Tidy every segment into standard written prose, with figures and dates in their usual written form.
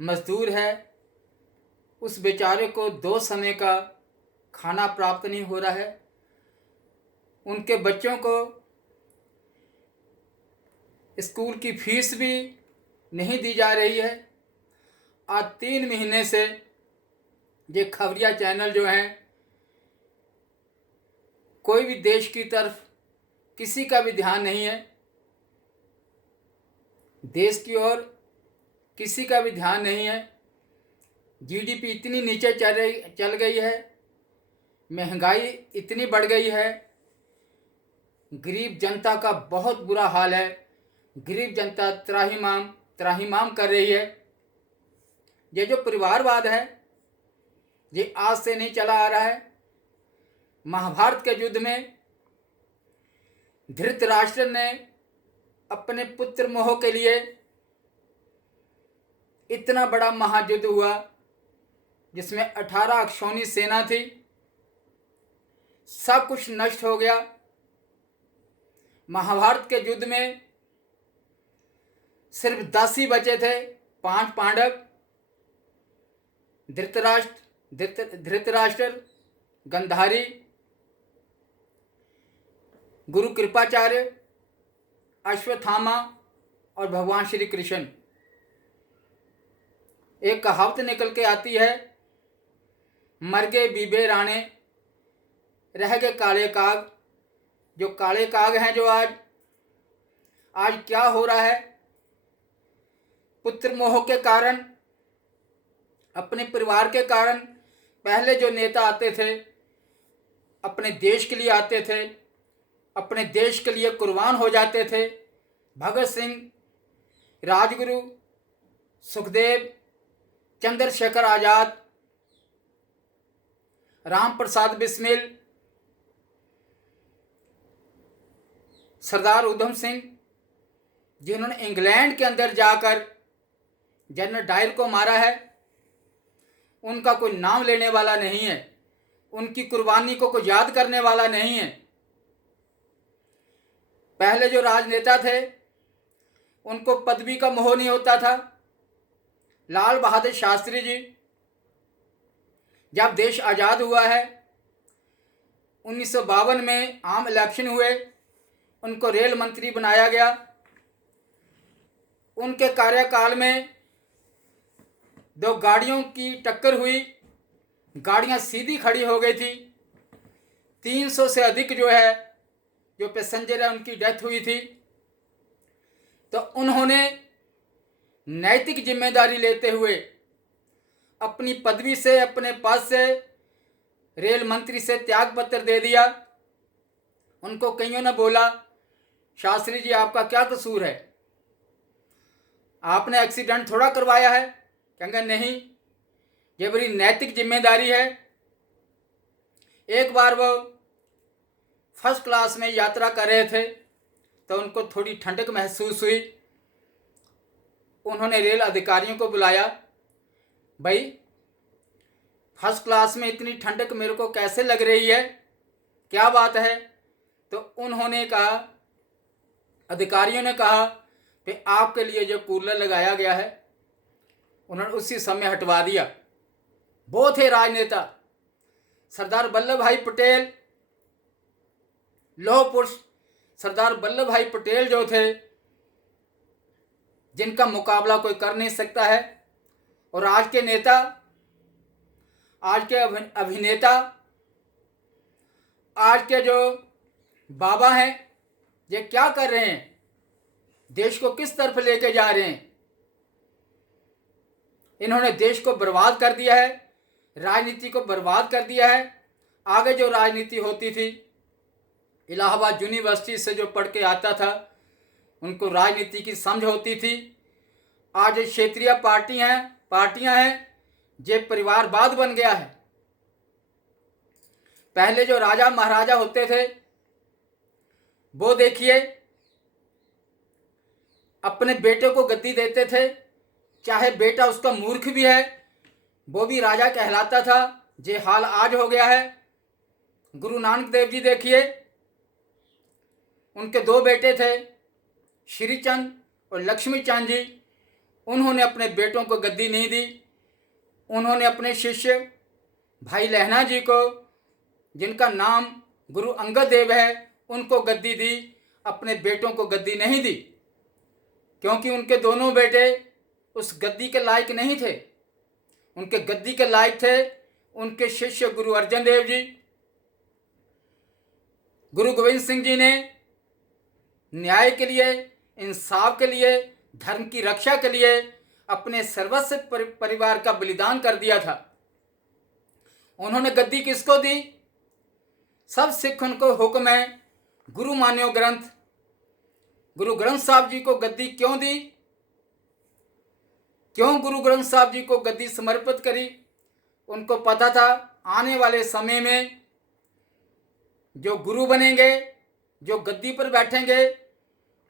मजदूर है, उस बेचारे को 2 समय का खाना प्राप्त नहीं हो रहा है। उनके बच्चों को स्कूल की फीस भी नहीं दी जा रही है। आज 3 महीने से ये खबरिया चैनल जो हैं, कोई भी देश की तरफ किसी का भी ध्यान नहीं है, देश की ओर किसी का भी ध्यान नहीं है। जीडीपी इतनी नीचे चल गई है, महंगाई इतनी बढ़ गई है, गरीब जनता का बहुत बुरा हाल है। गरीब जनता त्राहिमाम कर रही है। ये जो परिवारवाद है, ये आज से नहीं चला आ रहा है। महाभारत के युद्ध में धृतराष्ट्र ने अपने पुत्र मोह के लिए इतना बड़ा महायुद्ध हुआ, जिसमें 18 अक्षौणी सेना थी, सब कुछ नष्ट हो गया। महाभारत के युद्ध में सिर्फ 10 ही बचे थे, 5 पांडव, धृतराष्ट्र, गंधारी, गुरु कृपाचार्य, अश्वत्थामा और भगवान श्री कृष्ण। एक कहावत निकल के आती है, मर गए बीबे राणे, रह गए काले काग। जो काले काग हैं, जो आज क्या हो रहा है, पुत्र मोह के कारण, अपने परिवार के कारण। पहले जो नेता आते थे, अपने देश के लिए आते थे, अपने देश के लिए कुर्बान हो जाते थे। भगत सिंह, राजगुरु, सुखदेव, चंद्रशेखर आजाद, राम प्रसाद बिस्मिल, सरदार उधम सिंह, जिन्होंने इंग्लैंड के अंदर जाकर जनरल डायर को मारा है, उनका कोई नाम लेने वाला नहीं है, उनकी कुर्बानी को कोई याद करने वाला नहीं है। पहले जो राजनेता थे, उनको पदवी का मोह नहीं होता था। लाल बहादुर शास्त्री जी, जब देश आज़ाद हुआ है, 1952 में आम इलेक्शन हुए, उनको रेल मंत्री बनाया गया। उनके कार्यकाल में 2 गाड़ियों की टक्कर हुई, गाड़ियां सीधी खड़ी हो गई थी। 300 से अधिक जो पैसेंजर है, उनकी डेथ हुई थी। तो उन्होंने नैतिक जिम्मेदारी लेते हुए अपनी पदवी से, अपने पद से, रेल मंत्री से त्याग पत्र दे दिया। उनको कईयों ने बोला, शास्त्री जी आपका क्या कसूर है, आपने एक्सीडेंट थोड़ा करवाया है। कहेंगे नहीं, ये बड़ी नैतिक जिम्मेदारी है। एक बार वो फर्स्ट क्लास में यात्रा कर रहे थे, तो उनको थोड़ी ठंडक महसूस हुई। उन्होंने रेल अधिकारियों को बुलाया, भाई फर्स्ट क्लास में इतनी ठंडक मेरे को कैसे लग रही है, क्या बात है। तो उन्होंने कहा, अधिकारियों ने कहा कि आपके लिए जो कूलर लगाया गया है, उन्होंने उसी समय हटवा दिया। वो थे राजनेता। सरदार वल्लभ भाई पटेल, लौह पुरुष सरदार वल्लभ भाई पटेल जो थे, जिनका मुकाबला कोई कर नहीं सकता है। और आज के नेता, आज के अभिनेता, आज के जो बाबा हैं, ये क्या कर रहे हैं, देश को किस तरफ लेके जा रहे हैं। इन्होंने देश को बर्बाद कर दिया है, राजनीति को बर्बाद कर दिया है। आगे जो राजनीति होती थी, इलाहाबाद यूनिवर्सिटी से जो पढ़ के आता था, उनको राजनीति की समझ होती थी। आज क्षेत्रीय पार्टियां हैं, ये परिवारवाद बन गया है। पहले जो राजा महाराजा होते थे, वो देखिए अपने बेटे को गद्दी देते थे, चाहे बेटा उसका मूर्ख भी है, वो भी राजा कहलाता था। ये हाल आज हो गया है। गुरु नानक देव जी देखिए, उनके 2 बेटे थे, श्री चंद और लक्ष्मी चंद जी। उन्होंने अपने बेटों को गद्दी नहीं दी। उन्होंने अपने शिष्य भाई लहना जी को, जिनका नाम गुरु अंगद देव है, उनको गद्दी दी, अपने बेटों को गद्दी नहीं दी, क्योंकि उनके दोनों बेटे उस गद्दी के लायक नहीं थे। उनके गद्दी के लायक थे उनके शिष्य गुरु अर्जन देव जी। गुरु गोविंद सिंह जी ने न्याय के लिए, इंसाफ के लिए, धर्म की रक्षा के लिए अपने सर्वस्व परिवार का बलिदान कर दिया था। उन्होंने गद्दी किसको दी? सब सिखों को हुक्म है, गुरु मान्यो ग्रंथ, गुरु ग्रंथ साहब जी को गद्दी क्यों दी? क्यों गुरु ग्रंथ साहब जी को गद्दी समर्पित करी? उनको पता था आने वाले समय में जो गुरु बनेंगे, जो गद्दी पर बैठेंगे,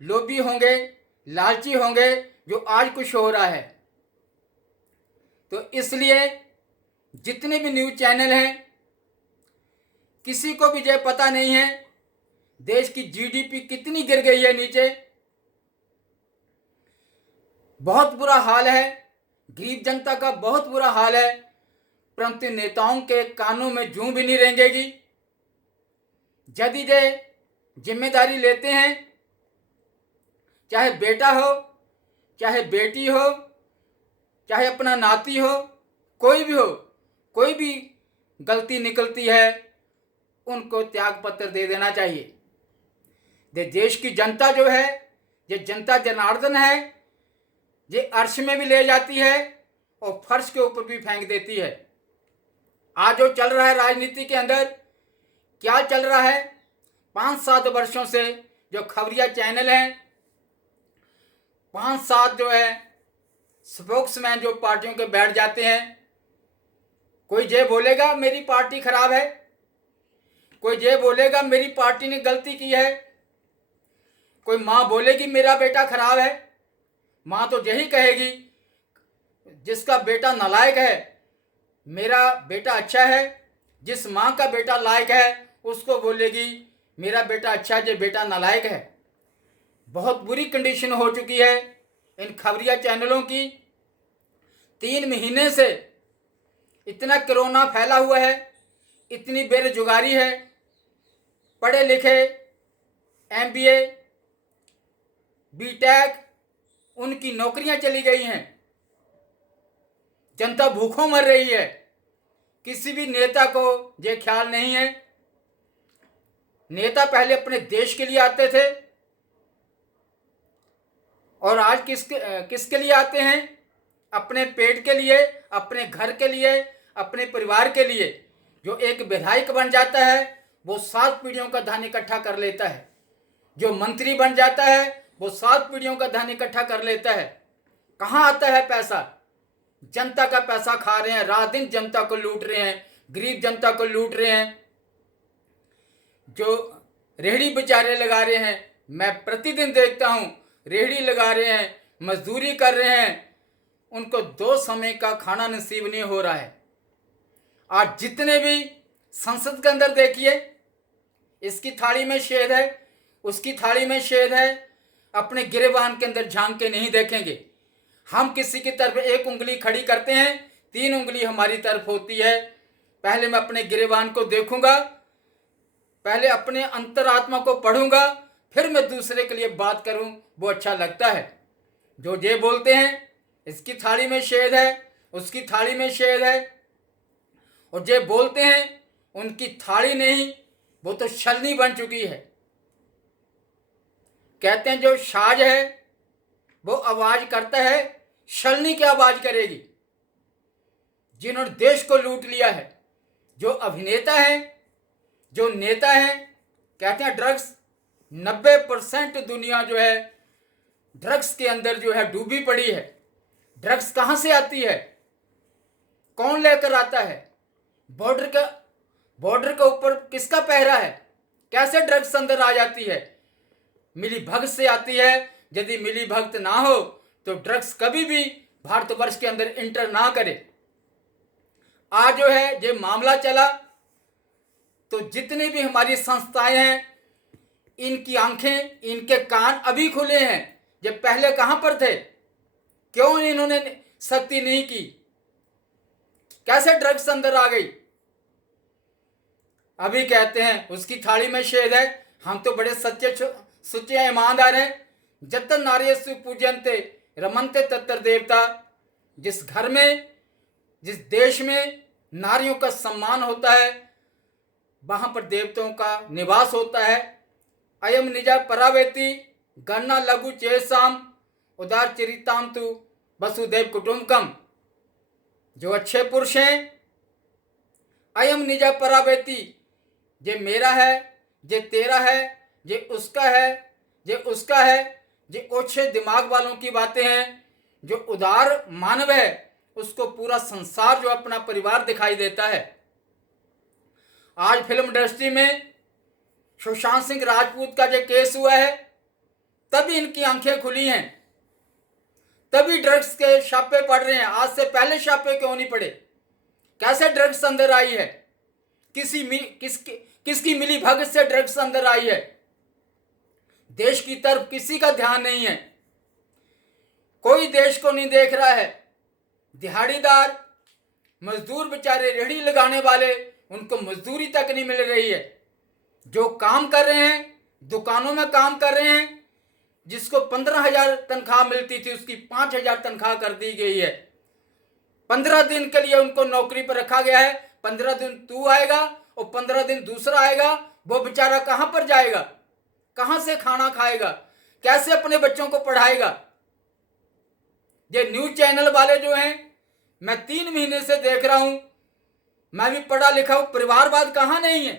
लोभी होंगे, लालची होंगे, जो आज कुछ हो रहा है। तो इसलिए जितने भी न्यूज़ चैनल हैं, किसी को भी ये पता नहीं है देश की जीडीपी कितनी गिर गई है नीचे। बहुत बुरा हाल है, गरीब जनता का बहुत बुरा हाल है, परंतु नेताओं के कानों में जूं भी नहीं रेंगेगी। यदि ये जिम्मेदारी लेते हैं, चाहे बेटा हो, चाहे बेटी हो, चाहे अपना नाती हो, कोई भी हो, कोई भी गलती निकलती है, उनको त्याग पत्र दे देना चाहिए। देश की जनता जो है, ये जनता जनार्दन है, ये अर्श में भी ले जाती है और फर्श के ऊपर भी फेंक देती है। आज जो चल रहा है राजनीति के अंदर, क्या चल रहा है? 5-7 वर्षों से जो खबरिया चैनल हैं, 5-7 जो है स्पोक्समैन जो पार्टियों के बैठ जाते हैं। कोई ये बोलेगा मेरी पार्टी खराब है, कोई ये बोलेगा मेरी पार्टी ने गलती की है, कोई माँ बोलेगी मेरा बेटा खराब है। माँ तो यही कहेगी जिसका बेटा नालायक है मेरा बेटा अच्छा है, जिस माँ का बेटा लायक है उसको बोलेगी मेरा बेटा अच्छा है, ये बेटा नालायक है। बहुत बुरी कंडीशन हो चुकी है इन खबरिया चैनलों की। 3 महीने से इतना कोरोना फैला हुआ है, इतनी बेरोजगारी है, पढ़े लिखे MBA BTech उनकी नौकरियां चली गई हैं, जनता भूखों मर रही है। किसी भी नेता को ये ख्याल नहीं है। नेता पहले अपने देश के लिए आते थे और आज किसके लिए आते हैं? अपने पेट के लिए, अपने घर के लिए, अपने परिवार के लिए। जो एक विधायक बन जाता है वो 7 पीढ़ियों का धन इकट्ठा कर लेता है। जो मंत्री बन जाता है वो 7 पीढ़ियों का धन इकट्ठा कर लेता है। कहाँ आता है पैसा? जनता का पैसा खा रहे हैं, रात दिन जनता को लूट रहे हैं, गरीब जनता को लूट रहे हैं। जो रेहड़ी बेचारे लगा रहे हैं, मैं प्रतिदिन देखता हूँ, रेहड़ी लगा रहे हैं, मजदूरी कर रहे हैं, उनको 2 समय का खाना नसीब नहीं हो रहा है। आज जितने भी संसद के अंदर देखिए, इसकी थाली में शहद है, उसकी थाली में शहद है, अपने गिरेबान के अंदर झांक के नहीं देखेंगे। हम किसी की तरफ एक उंगली खड़ी करते हैं, 3 उंगली हमारी तरफ होती है। पहले मैं अपने गिरेबान को देखूंगा, पहले अपने अंतरात्मा को पढ़ूंगा, फिर मैं दूसरे के लिए बात करूं, वो अच्छा लगता है। जो ये बोलते हैं इसकी थाली में शहद है, उसकी थाली में शहद है, और जे बोलते हैं उनकी थाली नहीं, वो तो छलनी बन चुकी है। कहते हैं जो साज है वो आवाज करता है, छलनी क्या आवाज करेगी? जिन्होंने देश को लूट लिया है, जो अभिनेता हैं, जो नेता हैं, कहते हैं ड्रग्स, 90% दुनिया जो है ड्रग्स के अंदर जो है डूबी पड़ी है। ड्रग्स कहाँ से आती है? कौन लेकर आता है? बॉर्डर के ऊपर किसका पहरा है? कैसे ड्रग्स अंदर आ जाती है? मिली भगत से आती है। यदि मिली भगत ना हो तो ड्रग्स कभी भी भारतवर्ष के अंदर इंटर ना करे। आज जो है ये मामला चला तो जितनी भी हमारी संस्थाएं हैं, इनकी आंखें, इनके कान अभी खुले हैं। ये पहले कहाँ पर थे? क्यों इन्होंने सख्ती नहीं की? कैसे ड्रग्स अंदर आ गई? अभी कहते हैं उसकी थाली में शहद है। हम तो बड़े सच्चे ईमानदार हैं। जब तक नार्यस्तु पूज्यन्ते रमन्ते तत्र देवता। जिस घर में, जिस देश में नारियों का सम्मान होता है, वहां पर देवताओं का निवास होता है। अयम निजा परावेति गन्ना लघु चेसाम उदार चरिताम तु वसुदेव कुटुंबकम। जो अच्छे पुरुष हैं, अयम निजा परावेति, जे मेरा है, जे तेरा है, जे उसका है, जे उसका है, जे ओछे दिमाग वालों की बातें हैं। जो उदार मानव है उसको पूरा संसार जो अपना परिवार दिखाई देता है। आज फिल्म इंडस्ट्री में सुशांत सिंह राजपूत का जो केस हुआ है, तभी इनकी आंखें खुली हैं, तभी ड्रग्स के छापे पड़ रहे हैं। आज से पहले छापे क्यों नहीं पड़े? कैसे ड्रग्स अंदर आई है? किसकी मिली भगत से ड्रग्स अंदर आई है? देश की तरफ किसी का ध्यान नहीं है, कोई देश को नहीं देख रहा है। दिहाड़ीदार मजदूर बेचारे, रेहड़ी लगाने वाले, उनको मजदूरी तक नहीं मिल रही है। जो काम कर रहे हैं, दुकानों में काम कर रहे हैं, जिसको 15,000 तनख्वाह मिलती थी उसकी 5,000 तनख्वाह कर दी गई है। 15 दिन के लिए उनको नौकरी पर रखा गया है। 15 दिन तू आएगा और 15 दिन दूसरा आएगा। वो बेचारा कहां पर जाएगा? कहां से खाना खाएगा? कैसे अपने बच्चों को पढ़ाएगा? ये न्यूज चैनल वाले जो हैं, मैं 3 महीने से देख रहा हूं, मैं भी पढ़ा लिखा हूं, परिवारवाद कहां नहीं है?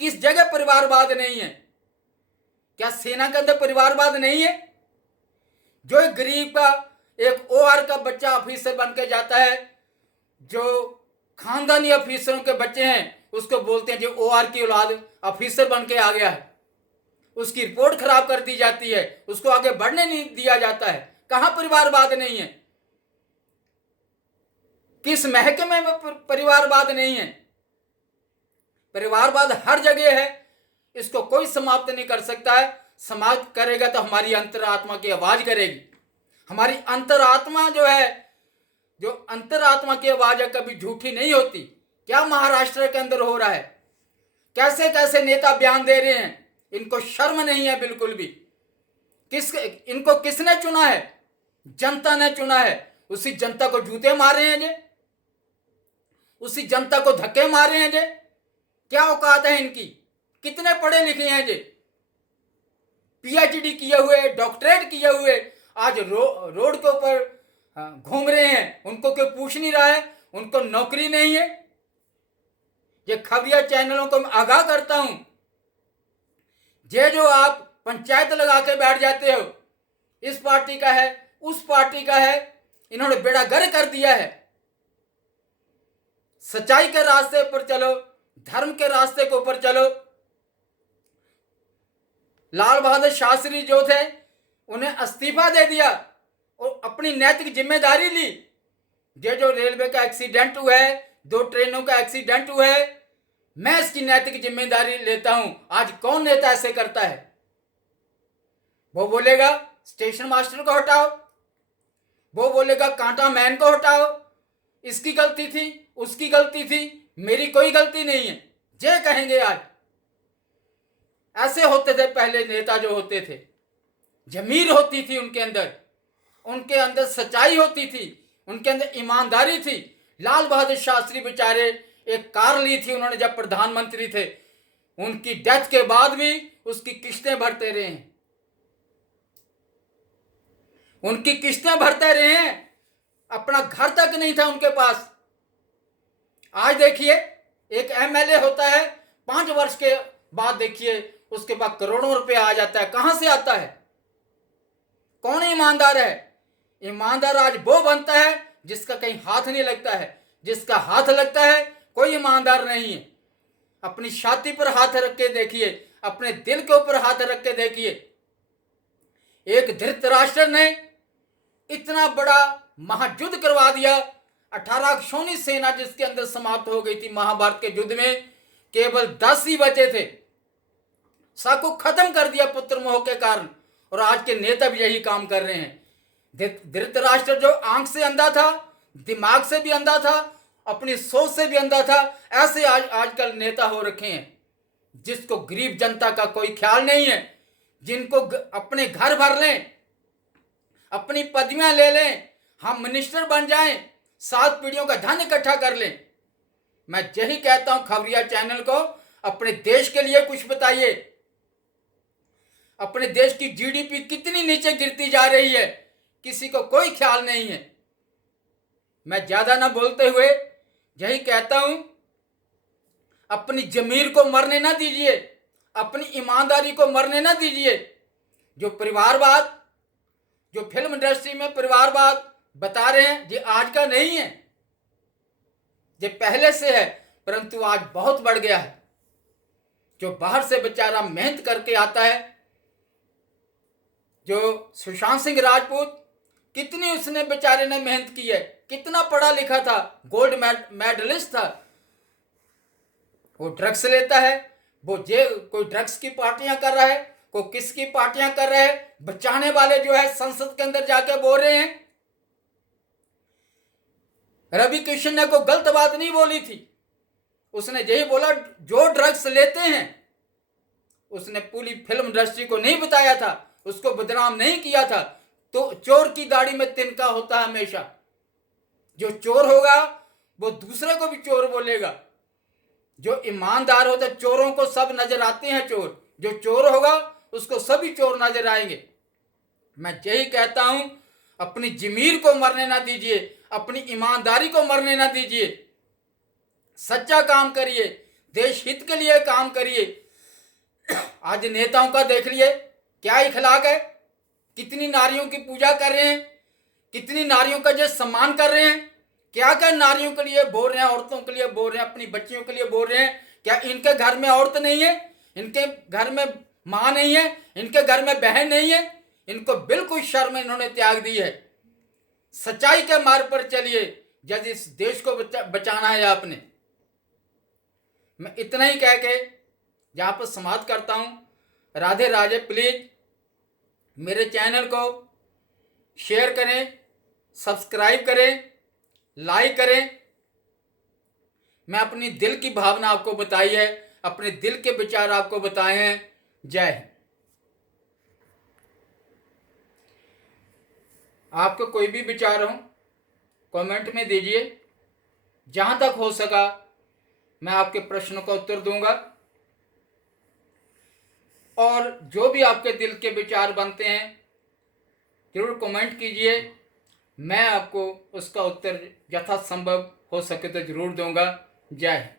किस जगह परिवारवाद नहीं है? क्या सेना के अंदर परिवारवाद नहीं है? जो एक गरीब का, एक ओआर का बच्चा ऑफिसर बन के जाता है, जो खानदानी ऑफिसरों के बच्चे हैं, उसको बोलते हैं जो ओआर की औलाद ऑफिसर बन के आ गया है। उसकी रिपोर्ट खराब कर दी जाती है, उसको आगे बढ़ने नहीं दिया जाता है। कहां परिवारवाद नहीं है? किस महकमे में परिवारवाद नहीं है? परिवारवाद हर जगह है, इसको कोई समाप्त नहीं कर सकता है। समाप्त करेगा तो हमारी अंतरात्मा की आवाज करेगी। हमारी अंतरात्मा जो है, जो अंतरात्मा की आवाज है, कभी झूठी नहीं होती। क्या महाराष्ट्र के अंदर हो रहा है? कैसे कैसे नेता बयान दे रहे हैं, इनको शर्म नहीं है बिल्कुल भी। इनको किसने चुना है? जनता ने चुना है। उसी जनता को जूते मार रहे हैं जे, उसी जनता को धक्के मार रहे हैं जे। क्या औकात है इनकी? कितने पढ़े लिखे हैं जे? पीएचडी किए हुए, डॉक्टरेट किए हुए, आज रोड के ऊपर घूम रहे हैं। उनको कोई पूछ नहीं रहा है, उनको नौकरी नहीं है। ये खबरिया चैनलों को मैं आगाह करता हूं, जो आप पंचायत लगा के बैठ जाते हो, इस पार्टी का है, उस पार्टी का है, इन्होंने बेड़ा गर्क कर दिया है। सच्चाई के रास्ते पर चलो, धर्म के रास्ते के ऊपर चलो। लाल बहादुर शास्त्री जो थे, उन्हें इस्तीफा दे दिया और अपनी नैतिक जिम्मेदारी ली। जो रेलवे का एक्सीडेंट हुआ है, 2 ट्रेनों का एक्सीडेंट हुआ है, मैं इसकी नैतिक जिम्मेदारी लेता हूं। आज कौन नेता ऐसे करता है? वो बोलेगा स्टेशन मास्टर को हटाओ, वो बोलेगा कांटा मैन को हटाओ, इसकी गलती थी, उसकी गलती थी, मेरी कोई गलती नहीं है, जे कहेंगे। आज ऐसे होते थे पहले नेता जो होते थे। जमीर होती थी उनके अंदर सच्चाई होती थी, उनके अंदर ईमानदारी थी। लाल बहादुर शास्त्री बेचारे एक कार ली थी उन्होंने जब प्रधानमंत्री थे, उनकी डेथ के बाद भी उसकी किस्तें भरते रहे हैं, उनकी किस्तें भरते रहे हैं। अपना घर तक नहीं था उनके पास। आज देखिए एक एमएलए होता है, 5 वर्ष के बाद देखिए उसके पास करोड़ों रुपए आ जाता है। कहां से आता है? कौन ईमानदार है? ईमानदार आज वो बनता है जिसका कहीं हाथ नहीं लगता है। जिसका हाथ लगता है कोई ईमानदार नहीं है। अपनी छाती पर हाथ रख के देखिए, अपने दिल के ऊपर हाथ रख के देखिए। एक धृतराष्ट्र ने इतना बड़ा महायुद्ध करवा दिया। 18 क्षोणी सेना जिसके अंदर समाप्त हो गई थी महाभारत के युद्ध में, केवल 10 ही बचे थे। सबको खत्म कर दिया पुत्र मोह के कारण। और आज के नेता भी यही काम कर रहे हैं। धृतराष्ट्र जो आंख से अंधा था, दिमाग से भी अंधा था, अपनी सोच से भी अंधा था, ऐसे आजकल नेता हो रखे हैं जिसको गरीब जनता का कोई ख्याल नहीं है, जिनको अपने घर भर लें, अपनी पदवियां ले लें, हम मिनिस्टर बन जाएं, 7 पीढ़ियों का धन इकट्ठा कर लें। मैं यही कहता हूं खबरिया चैनल को, अपने देश के लिए कुछ बताइए। अपने देश की जीडीपी कितनी नीचे गिरती जा रही है, किसी को कोई ख्याल नहीं है। मैं ज्यादा ना बोलते हुए यही कहता हूं, अपनी जमीर को मरने ना दीजिए, अपनी ईमानदारी को मरने ना दीजिए। जो परिवारवाद, जो फिल्म इंडस्ट्री में परिवारवाद बता रहे हैं, ये आज का नहीं है, ये पहले से है, परंतु आज बहुत बढ़ गया है। जो बाहर से बेचारा मेहनत करके आता है, जो सुशांत सिंह राजपूत, कितनी उसने बेचारे ने मेहनत की है, कितना पढ़ा लिखा था, गोल्ड मेडलिस्ट था, वो ड्रग्स लेता है, वो कोई ड्रग्स की पार्टियां कर रहा है, कोई किसकी पार्टियां कर रहा है। बचाने वाले जो है संसद के अंदर जाके बोल रहे हैं। रवि किशन ने कोई गलत बात नहीं बोली थी, उसने यही बोला जो ड्रग्स लेते हैं। उसने पूरी फिल्म इंडस्ट्री को नहीं बताया था, उसको बदनाम नहीं किया था। तो चोर की दाढ़ी में तिनका होता है हमेशा। जो चोर होगा वो दूसरे को भी चोर बोलेगा। जो ईमानदार होता है, चोरों को सब नजर आते हैं चोर, जो चोर होगा उसको सभी चोर नजर आएंगे। मैं यही कहता हूं, अपनी जमीर को मरने ना दीजिए, अपनी ईमानदारी को मरने ना दीजिए, सच्चा काम करिए, देश हित के लिए काम करिए। आज नेताओं का देख लिए क्या इखलाक है, कितनी नारियों की पूजा कर रहे हैं, कितनी नारियों का जो सम्मान कर रहे हैं, क्या क्या नारियों के लिए बोल रहे हैं, औरतों के लिए बोल रहे हैं, अपनी बच्चियों के लिए बोल रहे हैं। क्या इनके घर में औरत नहीं है, इनके घर में माँ नहीं है, इनके घर में बहन नहीं है? इनको बिल्कुल शर्म इन्होंने त्याग दी है। सच्चाई के मार्ग पर चलिए, यदि इस देश को बचाना है आपने। मैं इतना ही कह के यहाँ पर समाप्त करता हूँ। राधे राधे। प्लीज मेरे चैनल को शेयर करें, सब्सक्राइब करें, लाइक करें। मैं अपनी दिल की भावना आपको बताई है, अपने दिल के विचार आपको बताए हैं। जय हिंद। आपको कोई भी विचार हो कमेंट में दीजिए, जहां तक हो सका मैं आपके प्रश्नों का उत्तर दूंगा। और जो भी आपके दिल के विचार बनते हैं जरूर कमेंट कीजिए, मैं आपको उसका उत्तर यथासंभव हो सके तो जरूर दूंगा। जय हिंद।